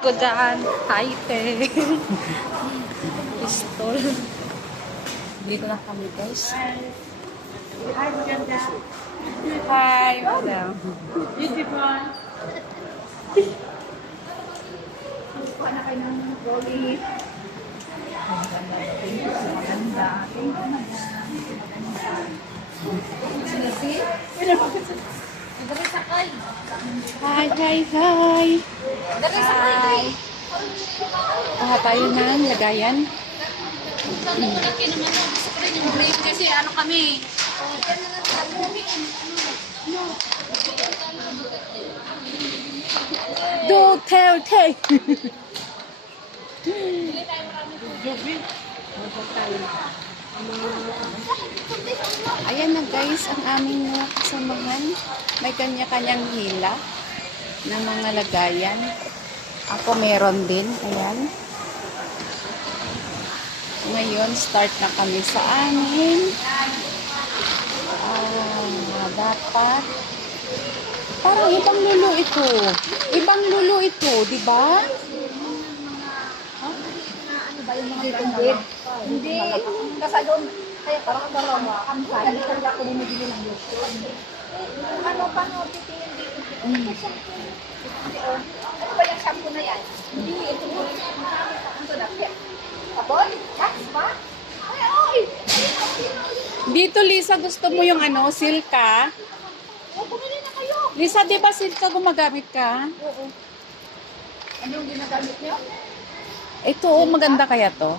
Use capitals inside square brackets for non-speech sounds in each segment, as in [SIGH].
ko dyan. Taipei. [LAUGHS] Pistol. Dito na kami, guys. Hi, madam. Beautiful. [LAUGHS] Kuha na kayo ng rolly. Hi, hi, hi. Hi. Kuha tayo ng lagayan. Kasi ano kami, Do, tell, take. Ayan na guys, ang aming mga kasamahan. May kanya-kanyang hila na mga lagayan. Ako meron din. Ayan. Ngayon, start na kami sa amin. Ah, dapat. Parang ibang lulo ito. Ibang lulo ito, di ba? Hindi. Kasi doon, kaya parang parang kamsay. Hindi ko ako bumibili ng lotion. Ano pa no, titiin dito. Ano ba yung shampoo na yan? Hindi, ito mo sabi kanto na. Sabon? Wax ba? Ay, ay! Dito, Lisa, gusto mo yung ano, silka? O, bumili na kayo. Lisa, di ba silka gumagamit ka? Oo. Ano yung ginagamit niyo? Ito, oh, maganda kaya to?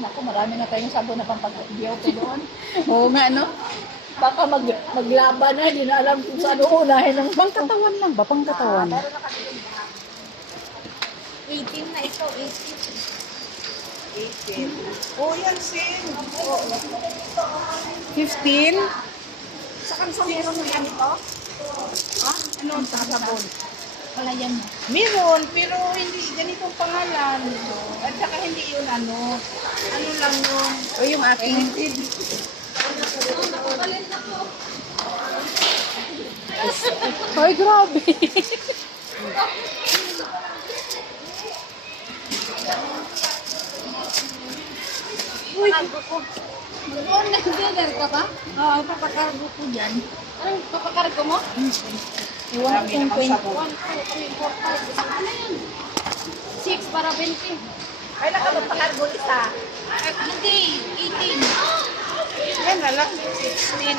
Naku, marami na tayong sabon na pampag-diyaw ko doon. [LAUGHS] Oo nga, no? Baka mag, maglaban na, hindi na alam kung saan uunahin ng Pangkatawan lang ba? Pangkatawan. Meron na kami yung 18 na ito, 18. Oh, yan, Sin. 15? Sa kanso meron mo yan ito? Ha? Ano ang sabon? Wala yan. Meron, pero hindi ganitong pangalan. At saka hindi yun ano. Ano lang yung... O yung aking. Ay, grabe. Doon nag-dinner ka ba? Oo, oh, papakargo ko dyan. Ano, papakargo mo? Iwan Marami namang sabon. 1, 2, 3, 4, 5. Ano yan? 6 para 20. Ay, nakapagpakargo isa. Eh, hindi, 18. Yan na lang, 16.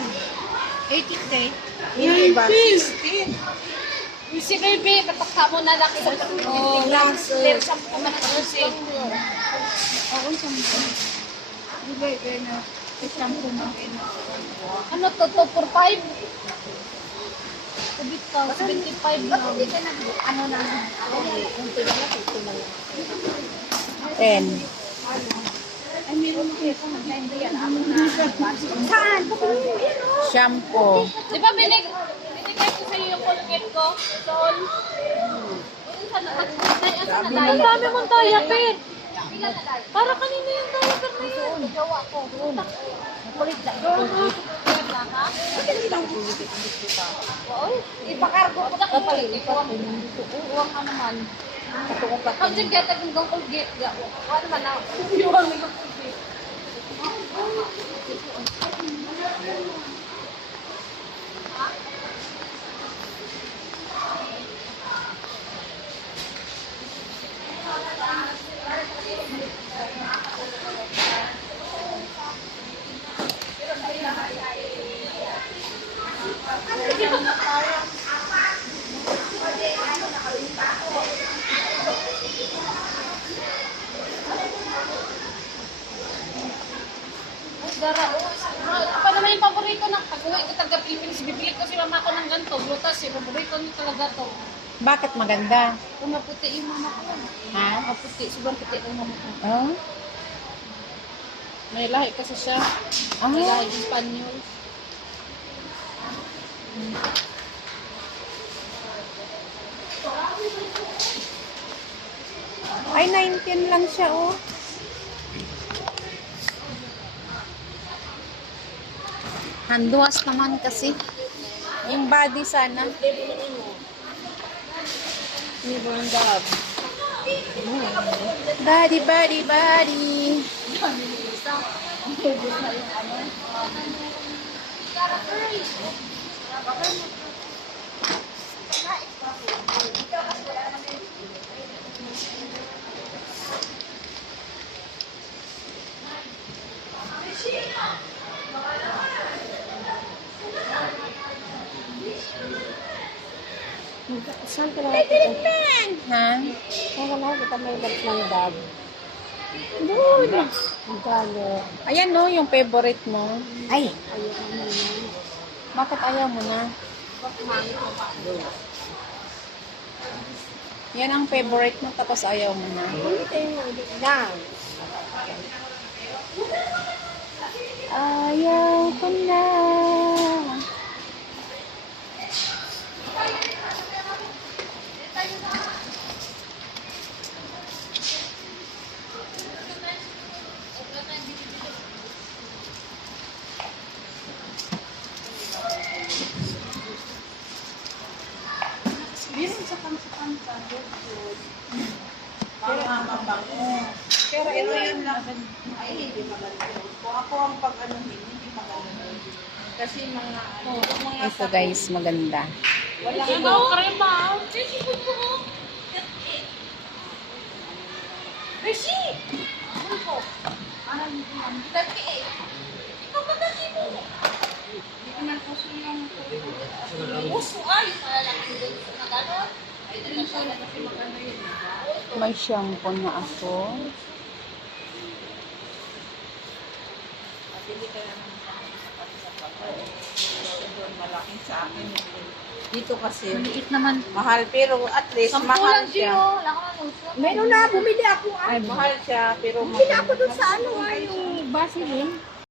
18 day. Hindi ba? 16. Si baby, katakta mo na lang. Oh, last. Pero sa mga na kasi. Oo, sampo. Di ba, na. Ano to, to for 5? Kubit ka, 75 na. Bakit hindi ka nag, ano na, kung ito na lang. 10. Ay, meron mo kayo. Yan, ano na. Saan? Shampoo. Di ba binig, binigay ko sa iyo yung Colgate ko? Sol? Ang dami mong diaper. Para kanina yung diaper na yun. Gawa ko. Kulit lang. Oy, ipakargo ko na kapalit. Uwang ka naman. Ang sige, tagong kang Colgate. Ano man na? Uwang ka Colgate. Ay, Dara, oh. Apa naman yung paborito ng pag-uwi ko taga Pilipinas, bibili ko si mama ko ng ganito, butas, yung paborito niya talaga to. Bakit maganda? Kung maputi yung mama ko. Ha? Maputi, sobrang puti yung mama ko. Oh? May lahi kasi siya. Ah. May lahi Espanyol. Ay, 19 lang siya, oh. Handuas naman kasi. Yung body sana. Ni Bandab. Body, body, body. Saan ka kita? Ha? Saan ka na kita may lag ng dad? Doon. Ang galo. Ayan no, yung favorite mo. Ay! Ayun mo na. Bakit ayaw mo na? Yan ang favorite mo, tapos ayaw mo na. Na. Ayaw ko na. Meron sa kansa-kansa. Pero ang mabango. Pero ito yun lang. Ay, hindi maganda. Kung ako ang pag-anuhin, hindi maganda. Kasi mga ano, mga Ito guys, maganda. wala Ikaw, krema. Beshi! Ano po? Dati eh. Ikaw ba dati mo? Hindi ko man siya yung Puso ay. Malalaki doon sa gano'n. May shampoo na ako. Dito kasi Maliit naman. mahal pero at least Sampu mahal lang siya. Meron na, bumili ako. Ay, mahal siya pero Bili ako doon sa ano ah, yung Vaseline.